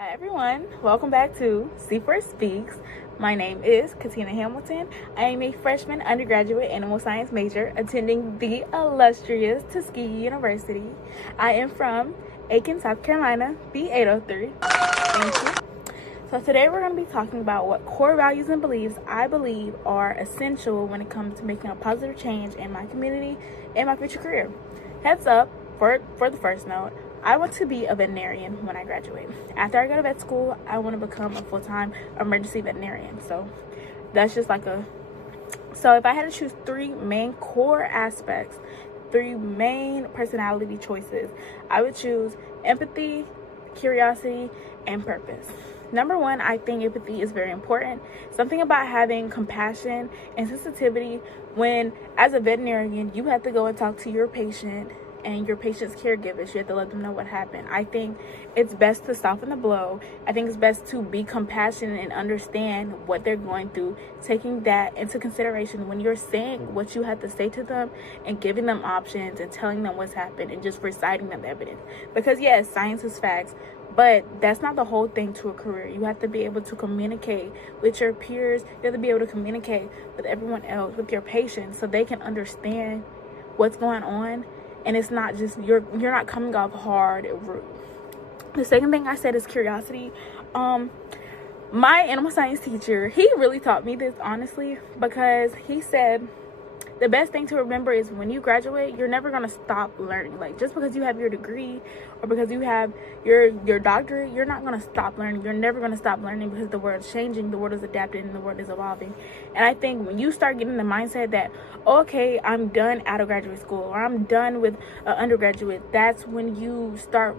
Hi everyone, welcome back to C4 Speaks. My name is Katina Hamilton. I am a freshman undergraduate animal science major attending the illustrious Tuskegee University. I am from Aiken, South Carolina, B803. Thank you. So today we're going to be talking about what core values and beliefs I believe are essential when it comes to making a positive change in my community and my future career. Heads up, for the first note, I want to be a veterinarian when I graduate. After I go to vet school, I want to become a full-time emergency veterinarian. So that's just like so if I had to choose three main core aspects, three main personality choices, I would choose empathy, curiosity, and purpose. Number one, I think empathy is very important. Something about having compassion and sensitivity when, as a veterinarian, you have to go and talk to your patient and your patient's caregivers. You have to let them know what happened. I think it's best to soften the blow. I think it's best to be compassionate and understand what they're going through, taking that into consideration when you're saying what you have to say to them and giving them options and telling them what's happened and just reciting them evidence. Because yes, science is facts, but that's not the whole thing to a career. You have to be able to communicate with your peers. You have to be able to communicate with everyone else, with your patients, so they can understand what's going on. And it's not just, you're not coming off hard or rude. The second thing I said is curiosity. My animal science teacher, he really taught me this, honestly, because he said the best thing to remember is when you graduate, you're never going to stop learning. Like, just because you have your degree or because you have your doctorate, you're not going to stop learning. You're never going to stop learning because the world's changing, the world is adapting, and the world is evolving. And I think when you start getting the mindset that, okay, I'm done out of graduate school or I'm done with undergraduate, that's when you start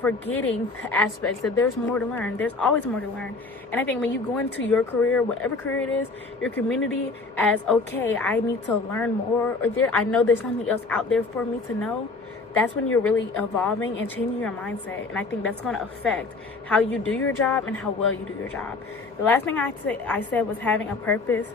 forgetting aspects that there's more to learn. There's always more to learn. And I think when you go into your career, whatever career it is, your community, as, okay, I need to learn more, or I know there's something else out there for me to know, that's when you're really evolving and changing your mindset. And I think that's going to affect how you do your job and how well you do your job. The last thing I said was having a purpose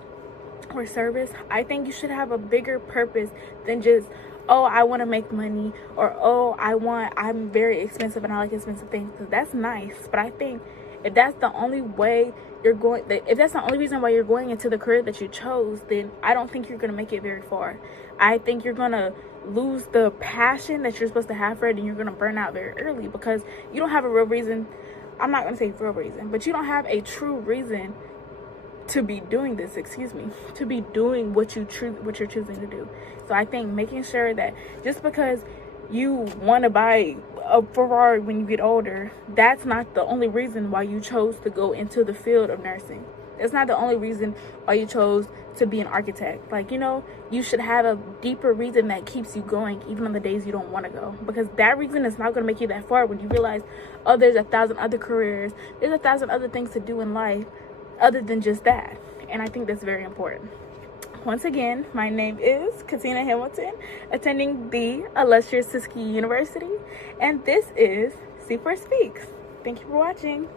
or service. I think you should have a bigger purpose than just, oh, I want to make money, or oh, I'm very expensive and I like expensive things. Because that's nice, but I think if that's the only way if that's the only reason why you're going into the career that you chose, then I don't think you're going to make it very far. I think you're going to lose the passion that you're supposed to have for it, and you're going to burn out very early because you don't have a real reason. I'm not going to say real reason, but you don't have a true reason to be doing this, to be doing what you're choosing to do. So I think making sure that just because you want to buy a Ferrari when you get older, that's not the only reason why you chose to go into the field of nursing. That's not the only reason why you chose to be an architect. Like, you should have a deeper reason that keeps you going even on the days you don't want to go, because that reason is not going to make you that far when you realize, oh, there's 1,000 other careers, there's 1,000 other things to do in life other than just that. And I think that's very important. Once again, my name is Katina Hamilton, attending the illustrious Tuskegee University, and this is C4 Speaks. Thank you for watching.